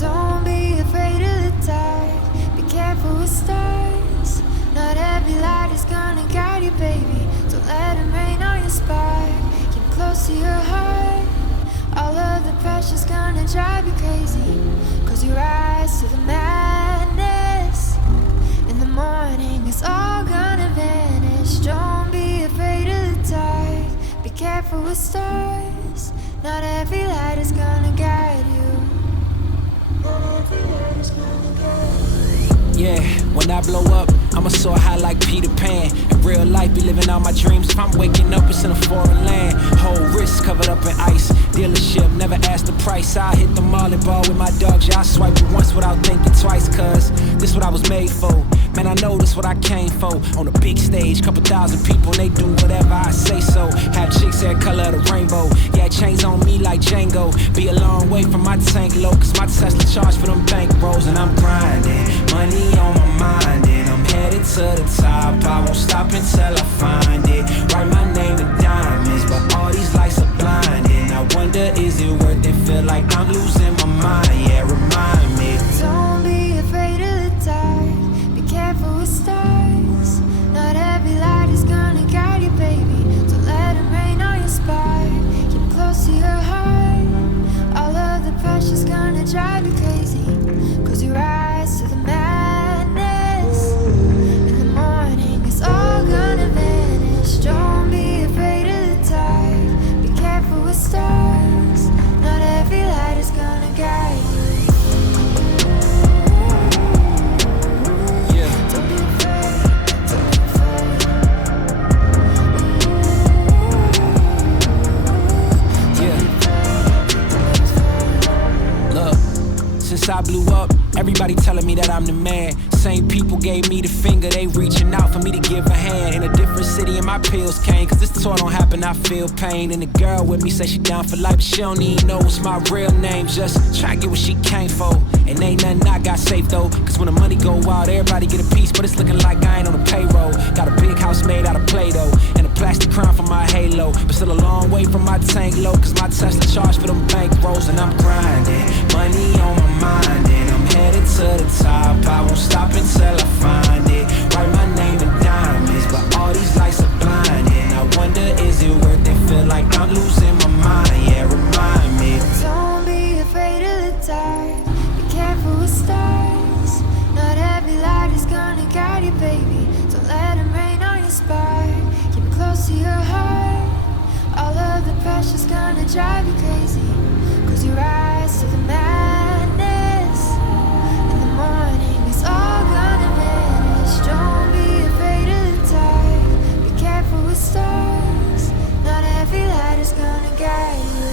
Don't be afraid of the dark. Be careful with stars. Not every light is gonna guide you, baby. Don't let them rain on your spark. Keep close to your heart. All of the pressure's gonna drive you crazy. Cause you rise to the madness. In the morning, it's all gonna vanish. Don't be afraid of the dark. Be careful with stars. Not every light is gonna guide you. Yeah, when I blow up, I'ma soar high like Peter Pan. In real life, be living out my dreams. If I'm waking up, it's in a foreign land. Whole wrist covered up in ice. Dealership, never asked the price. I hit the molly ball with my dogs. Yeah, I swipe it once without thinking twice. Cause this what I was made for. Man, I know this what I came for. On a big stage, couple thousand people, and they do whatever I say so. Have chicks that color of the rainbow. Yeah, chains on me like Django. Be a long way from my tank low. Cause my Tesla charge for them bank rolls. And I'm grinding, money on my mind. And I'm headed to the top. I won't stop until I find it. Write my name in diamonds, but all these lights are blinding. I wonder, is it worth it? Feel like I'm losing my mind. Yeah, remind me. Don't be afraid of the dark. Be careful with stars. Not every light is gonna guide you, baby. Don't let them rain on your spark. Keep close to your heart. All of the pressure's gonna drive you crazy. Cause you rise to the madness. In the morning, it's all gonna vanish. Don't be afraid of the dark. Be careful with stars. Not every light is gonna guide you. Since I blew up, everybody telling me that I'm the man. Same people gave me the finger, they reaching out for me to give a hand. In a different city and my pills came, cause this tour don't happen, I feel pain. And the girl with me say she down for life, but she don't even know what's my real name. Just try to get what she came for. And ain't nothing I got safe though, cause when the money go wild, everybody get a piece. But it's looking like I ain't on the payroll. Got a big house made out of Play-Doh, and a plastic crown for my halo. But still a long way from my tank low, cause my Tesla charge for them bank rolls. And I'm grinding, money on my mind, and I'm headed to the top. I won't stop until I find it. Write my name in diamonds, but all these lights are blinding. I wonder, is it worth it? Feel like I'm losing my mind. Yeah, remind me. Don't be afraid of the dark. Be careful with stars. Not every light is gonna guide you, baby. Don't let them rain on your spark. Keep close to your heart. All of the pressure's gonna drive you crazy. Cause you rise to the madness. In the morning, it's all gonna vanish. Don't be afraid of the dark. Be careful with stars. Not every light is gonna guide you.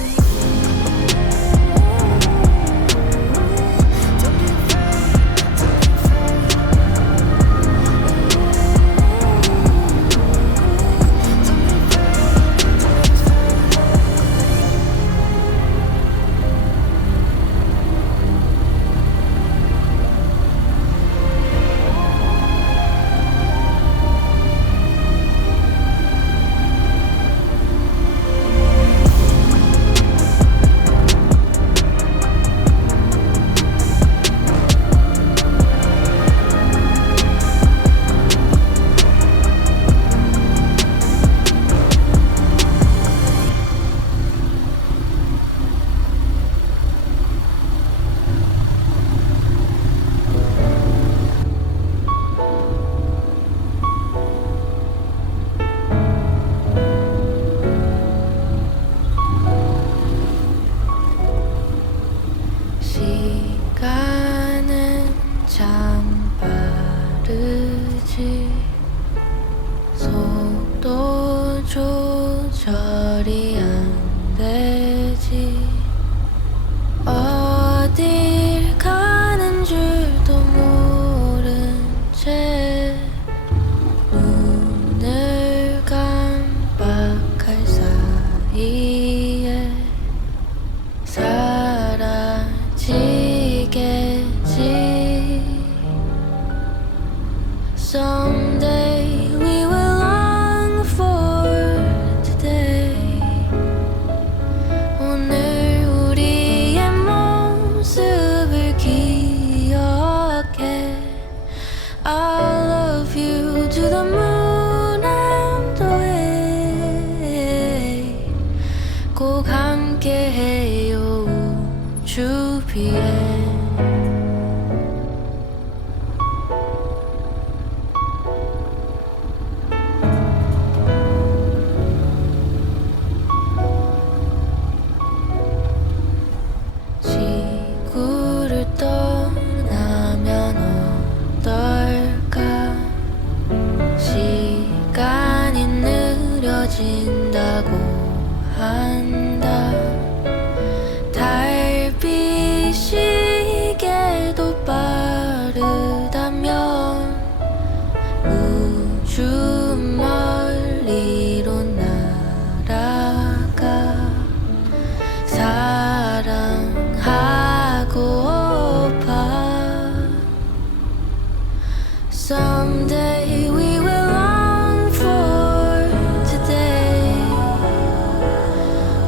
Someday we will long for today.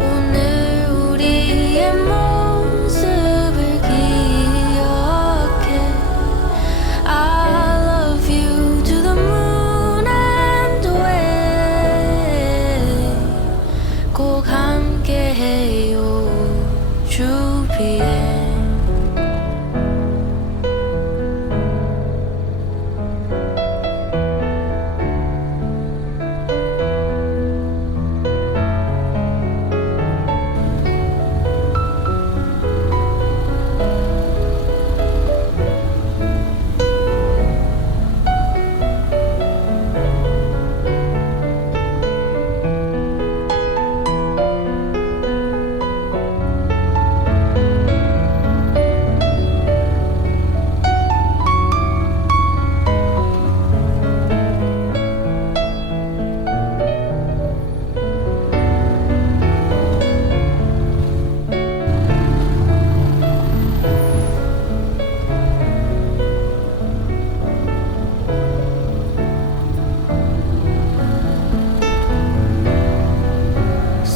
오늘 우리의 모습을 기억해. I love you to the moon and away. 꼭 함께해요 주위에.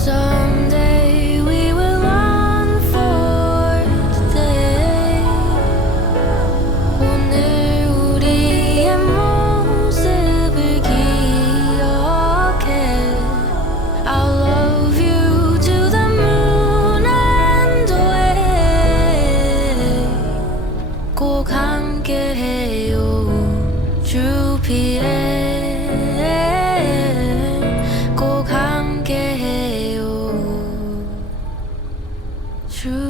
Someday we will long for today. 오늘 우리의 모습을 기억해. I'll love you to the moon and away. 꼭 함께해요 주위에. 꼭 함께해요 주위에.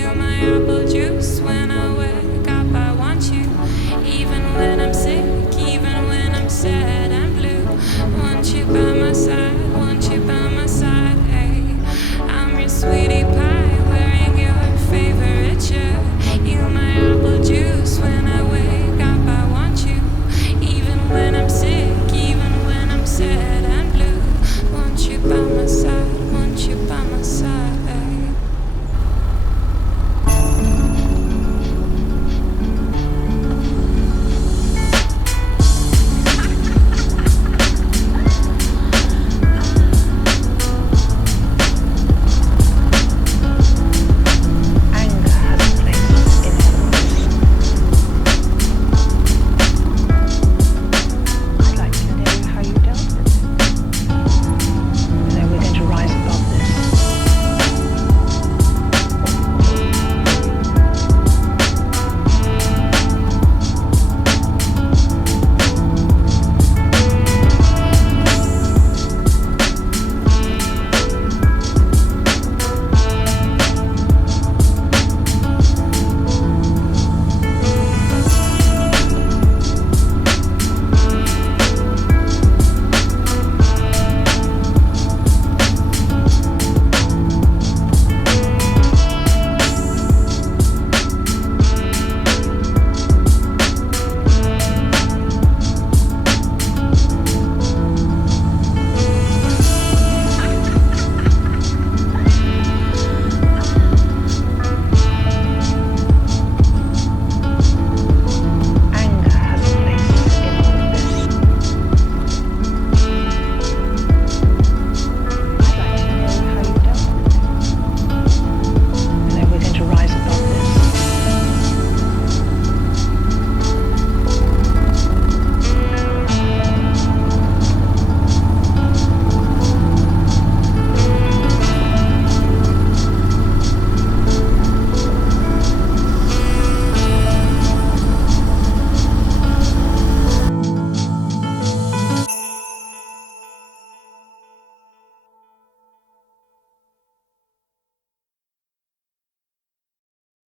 me on my apple juice when